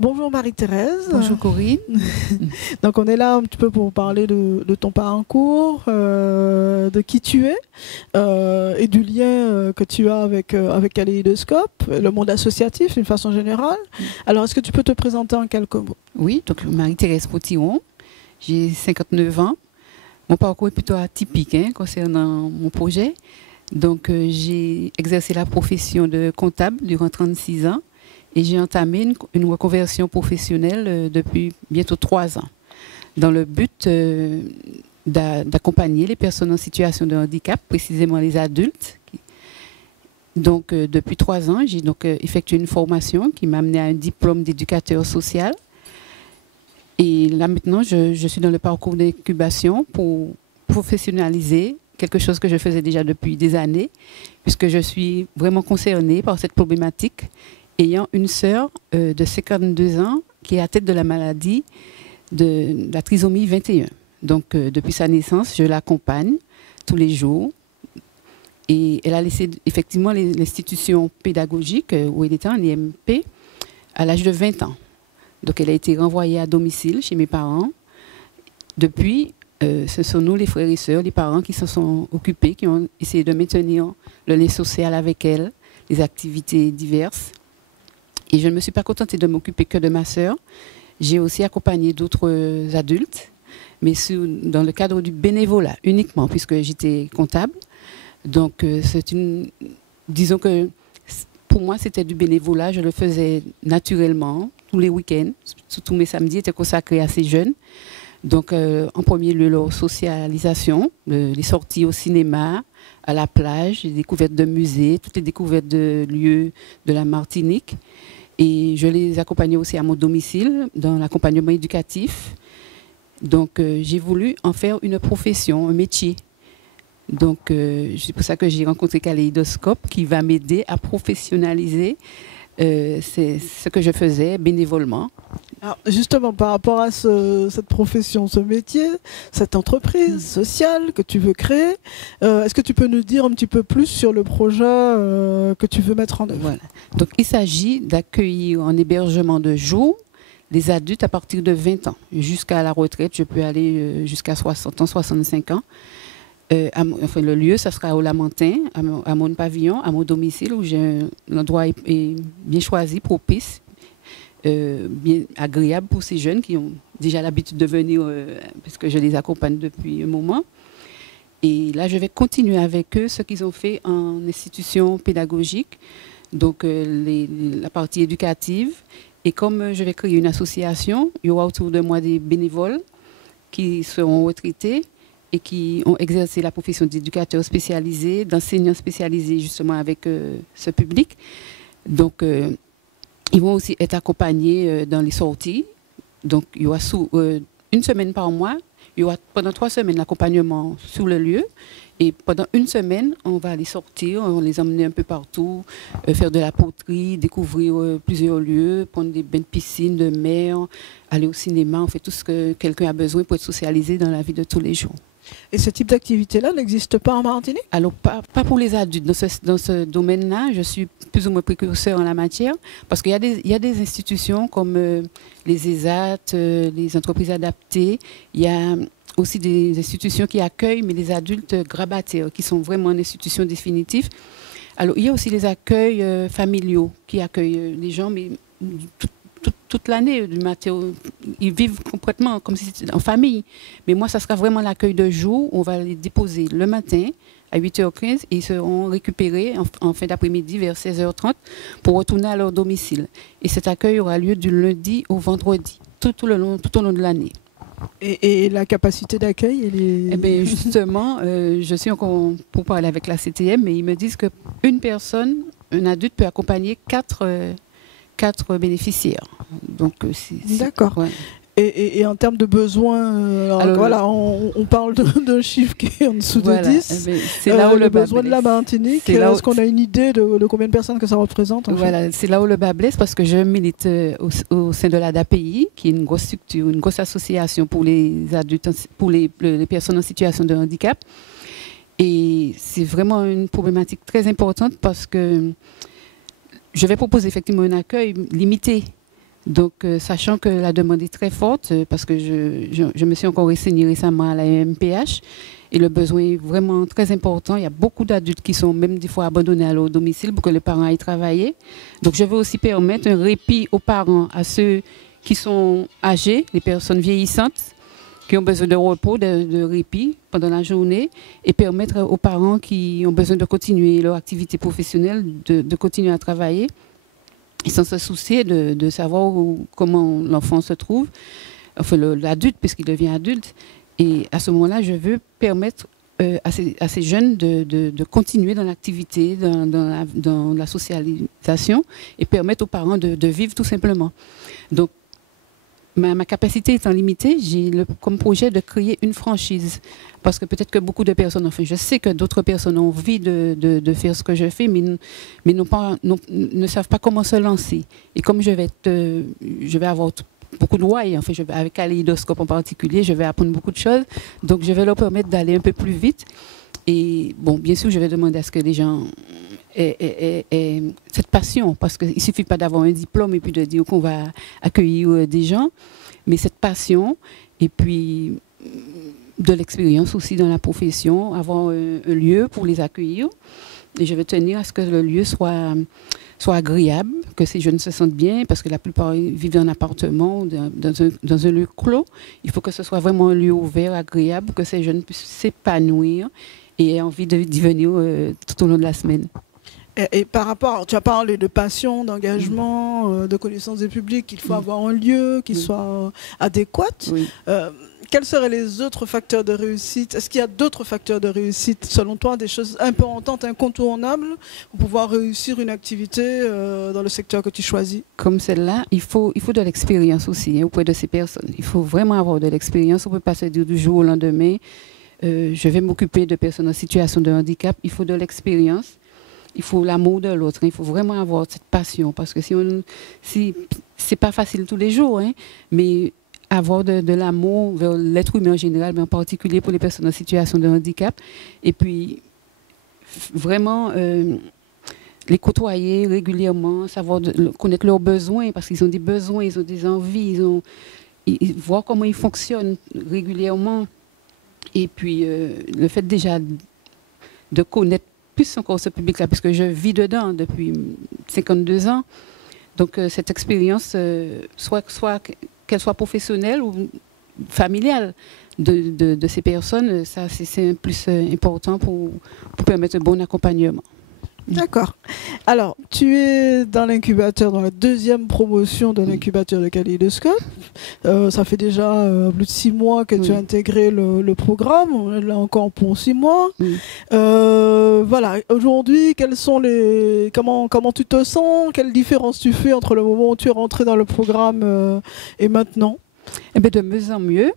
Bonjour Marie-Thérèse. Bonjour Corinne. Donc on est là un petit peu pour parler de ton parcours, de qui tu es et du lien que tu as avec Kaléidoscope, le monde associatif d'une façon générale. Alors est-ce que tu peux te présenter en quelques mots? Oui, donc Marie-Thérèse Potillon, j'ai 59 ans. Mon parcours est plutôt atypique concernant mon projet. Donc j'ai exercé la profession de comptable durant 36 ans. Et j'ai entamé une reconversion professionnelle depuis bientôt 3 ans, dans le but d'accompagner les personnes en situation de handicap, précisément les adultes. Donc, depuis 3 ans, j'ai donc effectué une formation qui m'a amené à un diplôme d'éducateur social. Et là, maintenant, je suis dans le parcours d'incubation pour professionnaliser quelque chose que je faisais déjà depuis des années, puisque je suis vraiment concernée par cette problématique, ayant une sœur de 52 ans qui est à tête de la maladie de la trisomie 21. Donc, depuis sa naissance, je l'accompagne tous les jours. Et elle a laissé effectivement l'institution pédagogique où elle était en IMP à l'âge de 20 ans. Donc, elle a été renvoyée à domicile chez mes parents. Depuis, ce sont nous, les frères et sœurs, les parents qui se sont occupés, qui ont essayé de maintenir le lien social avec elle, les activités diverses. Et je ne me suis pas contentée de m'occuper que de ma sœur. J'ai aussi accompagné d'autres adultes, mais dans le cadre du bénévolat uniquement, puisque j'étais comptable. Donc, disons que pour moi, c'était du bénévolat. Je le faisais naturellement, tous les week-ends. Tous mes samedis étaient consacrés à ces jeunes. Donc, en premier lieu, leur socialisation, les sorties au cinéma, à la plage, les découvertes de musées, toutes les découvertes de lieux de la Martinique. Et je les accompagnais aussi à mon domicile dans l'accompagnement éducatif. Donc, j'ai voulu en faire une profession, un métier. Donc, c'est pour ça que j'ai rencontré Kaléidoscope qui va m'aider à professionnaliser ce que je faisais bénévolement. Alors, justement, par rapport à cette profession, ce métier, cette entreprise sociale que tu veux créer, est-ce que tu peux nous dire un petit peu plus sur le projet que tu veux mettre en œuvre? Voilà. Donc, il s'agit d'accueillir en hébergement de jour les adultes à partir de 20 ans. Jusqu'à la retraite, je peux aller jusqu'à 60 ans, 65 ans. Enfin, le lieu, ça sera au Lamentin, à mon pavillon, à mon domicile, où l'endroit est bien choisi, propice, bien agréable pour ces jeunes qui ont déjà l'habitude de venir, parce que je les accompagne depuis un moment. Et là, je vais continuer avec eux ce qu'ils ont fait en institution pédagogique, donc la partie éducative. Et comme je vais créer une association, il y aura autour de moi des bénévoles qui seront retraités et qui ont exercé la profession d'éducateur spécialisé, d'enseignant spécialisé justement avec ce public. Donc, ils vont aussi être accompagnés dans les sorties. Donc, il y aura une semaine par mois, il y aura pendant 3 semaines l'accompagnement sur le lieu. Et pendant une semaine, on va les sortir, on les emmener un peu partout, faire de la poterie, découvrir plusieurs lieux, prendre des bains de piscine, de mer, aller au cinéma. On fait tout ce que quelqu'un a besoin pour être socialisé dans la vie de tous les jours. Et ce type d'activité-là n'existe pas en Martinique? Alors, pas pour les adultes. Dans ce domaine-là, je suis plus ou moins précurseur en la matière, parce qu'il y a des institutions comme les ESAT, les entreprises adaptées. Il y a aussi des institutions qui accueillent, mais les adultes grabataires, qui sont vraiment en institution définitive. Alors, il y a aussi les accueils familiaux qui accueillent les gens, mais toute l'année, du matin, ils vivent complètement comme si c'était en famille. Mais moi, ça sera vraiment l'accueil de jour. On va les déposer le matin à 8h15 et ils seront récupérés en fin d'après-midi vers 16h30 pour retourner à leur domicile. Et cet accueil aura lieu du lundi au vendredi, tout au long de l'année. Et la capacité d'accueil, elle est... Eh bien, justement, je suis encore pour parler avec la CTM, mais ils me disent qu'une personne, un adulte peut accompagner 4 bénéficiaires. Donc, d'accord. Ouais. Et en termes de besoins, alors voilà, on parle d'un chiffre qui est en dessous de 10. C'est là où le besoin de la Martinique, est-ce qu'on a une idée de combien de personnes que ça représente Voilà, c'est là où le bas blesse, parce que je milite au sein de l'ADAPI, qui est une grosse structure, une grosse association pour les adultes, pour les personnes en situation de handicap. Et c'est vraiment une problématique très importante parce que je vais proposer effectivement un accueil limité. Donc, sachant que la demande est très forte, parce que je me suis encore renseignée récemment à la MPH, et le besoin est vraiment très important. Il y a beaucoup d'adultes qui sont même des fois abandonnés à leur domicile pour que les parents aillent travailler. Donc, je veux aussi permettre un répit aux parents, à ceux qui sont âgés, les personnes vieillissantes, qui ont besoin de repos, de répit pendant la journée, et permettre aux parents qui ont besoin de continuer leur activité professionnelle, de continuer à travailler, et sans se soucier de savoir comment l'enfant se trouve, enfin l'adulte, puisqu'il devient adulte. Et à ce moment-là, je veux permettre à ces jeunes de continuer dans l'activité, dans la socialisation, et permettre aux parents de vivre tout simplement. Donc, ma capacité étant limitée, j'ai comme projet de créer une franchise. Parce que peut-être que beaucoup de personnes, enfin je sais que d'autres personnes ont envie de faire ce que je fais, mais ne savent pas comment se lancer. Et comme je vais avoir beaucoup de lois, enfin, avec Kaléidoscope en particulier, je vais apprendre beaucoup de choses. Donc je vais leur permettre d'aller un peu plus vite. Et bon, bien sûr, je vais demander à ce que les gens aient cette passion, parce qu'il ne suffit pas d'avoir un diplôme et puis de dire qu'on va accueillir des gens, mais cette passion et puis de l'expérience aussi dans la profession, avoir un lieu pour les accueillir. Et je vais tenir à ce que le lieu soit agréable, que ces jeunes se sentent bien, parce que la plupart vivent dans un appartement, dans un lieu clos. Il faut que ce soit vraiment un lieu ouvert, agréable, pour que ces jeunes puissent s'épanouir et aient envie d'y venir tout au long de la semaine. Et par rapport, tu as parlé de passion, d'engagement, de connaissance du public, il faut avoir un lieu qui soit adéquat. Oui. Quels seraient les autres facteurs de réussite? Est-ce qu'il y a d'autres facteurs de réussite, selon toi, des choses importantes, incontournables, pour pouvoir réussir une activité dans le secteur que tu choisis? Comme celle-là, il faut de l'expérience aussi auprès de ces personnes. Il faut vraiment avoir de l'expérience. On ne peut pas se dire du jour au lendemain, je vais m'occuper de personnes en situation de handicap. Il faut de l'expérience. Il faut l'amour de l'autre. Il faut vraiment avoir cette passion. Parce que c'est pas facile tous les jours, hein, mais avoir de l'amour vers l'être humain en général, mais en particulier pour les personnes en situation de handicap. Et puis, vraiment, les côtoyer régulièrement, connaître leurs besoins, parce qu'ils ont des besoins, ils ont des envies, voir comment ils fonctionnent régulièrement. Et puis, le fait déjà de connaître plus encore ce public-là, puisque je vis dedans depuis 52 ans. Donc, cette expérience, qu'elle soit professionnelle ou familiale de ces personnes, ça, c'est un plus important pour permettre un bon accompagnement. D'accord. Alors, tu es dans l'incubateur, dans la deuxième promotion de l'incubateur de Kaléidoscope. Ça fait déjà plus de 6 mois que tu as intégré le programme. On est là encore pour 6 mois. Oui. Voilà. Aujourd'hui, comment tu te sens? Quelle différence tu fais entre le moment où tu es rentré dans le programme et maintenant? Eh bien, de mieux en mieux.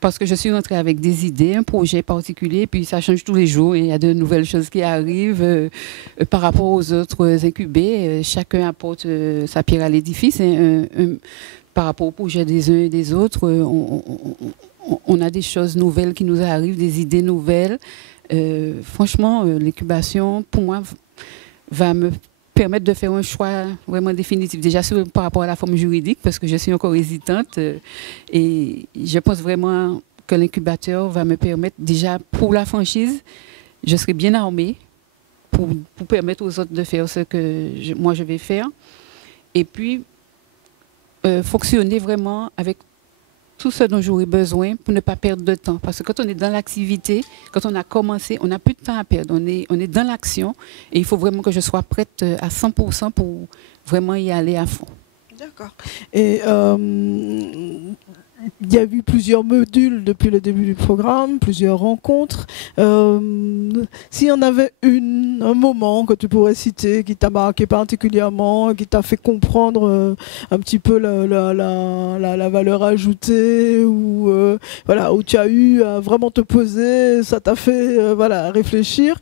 Parce que je suis rentrée avec des idées, un projet particulier, puis ça change tous les jours. Et il y a de nouvelles choses qui arrivent par rapport aux autres incubés. Chacun apporte sa pierre à l'édifice. Par rapport au projet des uns et des autres, on a des choses nouvelles qui nous arrivent, des idées nouvelles. Franchement, l'incubation, pour moi, va me permettre de faire un choix vraiment définitif. Déjà par rapport à la forme juridique, parce que je suis encore hésitante. Et je pense vraiment que l'incubateur va me permettre, déjà pour la franchise, je serai bien armée pour permettre aux autres de faire ce que moi je vais faire. Et puis, fonctionner vraiment avec tout ce dont j'aurai besoin pour ne pas perdre de temps. Parce que quand on est dans l'activité, quand on a commencé, on n'a plus de temps à perdre. On est dans l'action et il faut vraiment que je sois prête à 100% pour vraiment y aller à fond. D'accord. Et il y a eu plusieurs modules depuis le début du programme, plusieurs rencontres. S'il y en avait un moment que tu pourrais citer qui t'a marqué particulièrement, qui t'a fait comprendre un petit peu la valeur ajoutée, ou voilà, où tu as eu à vraiment te poser, ça t'a fait réfléchir,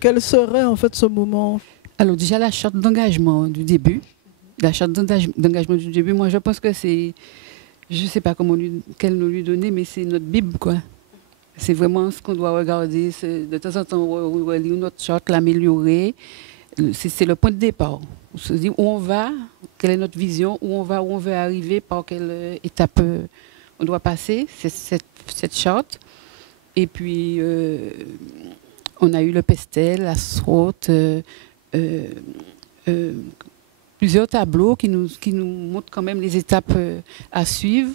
quel serait en fait ce moment? Alors déjà la charte d'engagement du début. La charte d'engagement du début, moi je pense que c'est, je ne sais pas quelle nous lui donner, mais c'est notre Bible, quoi. C'est vraiment ce qu'on doit regarder. De temps en temps, on relire notre charte, l'améliorer, c'est le point de départ. On se dit où on va, quelle est notre vision, où on veut arriver, par quelle étape on doit passer, c'est cette charte. Et puis, on a eu le pestel, la SWOT, plusieurs tableaux qui nous montrent quand même les étapes à suivre.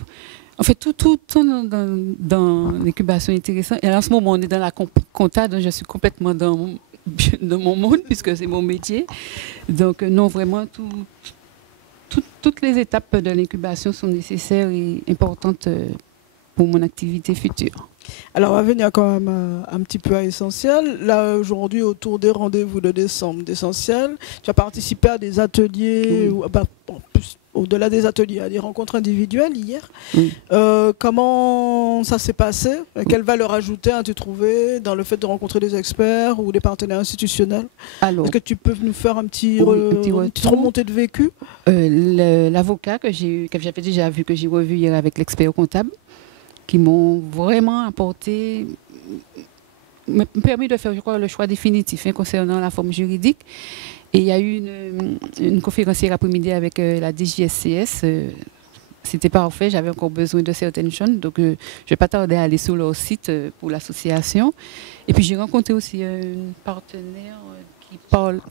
En fait, tout dans l'incubation intéressant. Et en ce moment, on est dans la compta, donc je suis complètement dans mon monde, puisque c'est mon métier. Donc, non, vraiment, toutes les étapes de l'incubation sont nécessaires et importantes pour mon activité future. Alors, on va venir quand même un petit peu à Essentiel. Là, aujourd'hui, autour des rendez-vous de décembre d'Essentiel, tu as participé à des ateliers, oui. Au-delà des ateliers, à des rencontres individuelles hier. Oui. Comment ça s'est passé? Quelle valeur ajoutée as-tu trouvé dans le fait de rencontrer des experts ou des partenaires institutionnels? Est-ce que tu peux nous faire une petite remontée de vécu? L'avocat que j'avais déjà vu, que j'ai revu hier avec l'expert comptable, qui m'ont vraiment apporté, me permis de faire, je crois, le choix définitif concernant la forme juridique. Et il y a eu une conférence hier après-midi avec la DGSCS. C'était parfait, j'avais encore besoin de certaines choses. Donc, je ne vais pas tarder à aller sur leur site pour l'association. Et puis, j'ai rencontré aussi une partenaire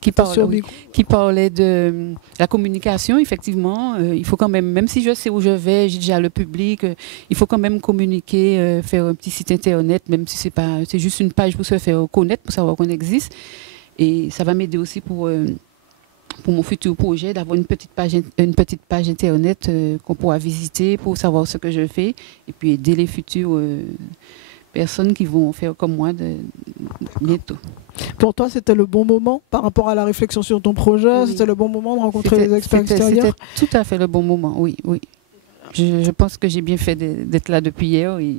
qui parlait de la communication. Effectivement, il faut quand même si je sais où je vais, j'ai déjà le public, il faut quand même communiquer, faire un petit site internet, même si c'est juste une page pour se faire connaître, pour savoir qu'on existe. Et ça va m'aider aussi pour mon futur projet, d'avoir une petite page internet qu'on pourra visiter pour savoir ce que je fais et puis aider les futures personnes qui vont faire comme moi bientôt. Pour toi, c'était le bon moment par rapport à la réflexion sur ton projet? Oui. C'était le bon moment de rencontrer les experts extérieurs? C'était tout à fait le bon moment, oui. Je pense que j'ai bien fait d'être là depuis hier. Et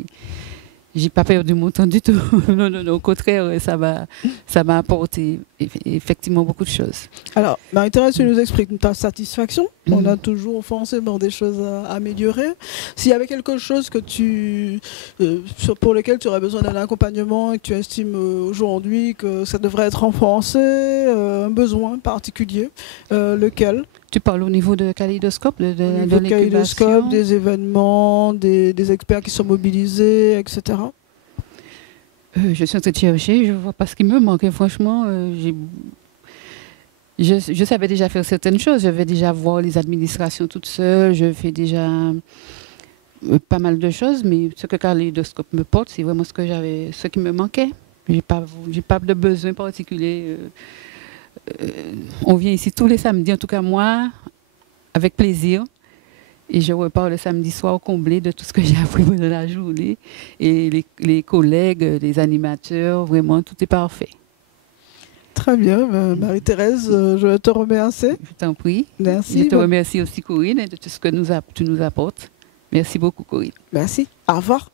j'ai pas perdu mon temps du tout. Non, au contraire, ça m'a apporté effectivement beaucoup de choses. Alors, Marie-Thérèse, tu nous expliques ta satisfaction. On a toujours forcément des choses à améliorer. S'il y avait quelque chose pour lequel tu aurais besoin d'un accompagnement et que tu estimes aujourd'hui que ça devrait être renforcé, un besoin particulier, lequel? Tu parles au niveau de Kaléidoscope, de Kaléidoscope, des événements, des experts qui sont mobilisés, etc. Je suis en train de chercher, je ne vois pas ce qui me manque. Franchement, je savais déjà faire certaines choses. Je vais déjà voir les administrations toutes seules. Je fais déjà pas mal de choses, mais ce que Kaléidoscope me porte, c'est vraiment ce qui me manquait. J'ai pas de besoin particulier. On vient ici tous les samedis, en tout cas moi, avec plaisir. Et je repars le samedi soir comblé de tout ce que j'ai appris pendant la journée. Et les collègues, les animateurs, vraiment, tout est parfait. Très bien, Marie-Thérèse, je te remercie. Je t'en prie. Merci. Je te remercie aussi, Corinne, de tout ce que tu nous apportes. Merci beaucoup, Corinne. Merci. Au revoir.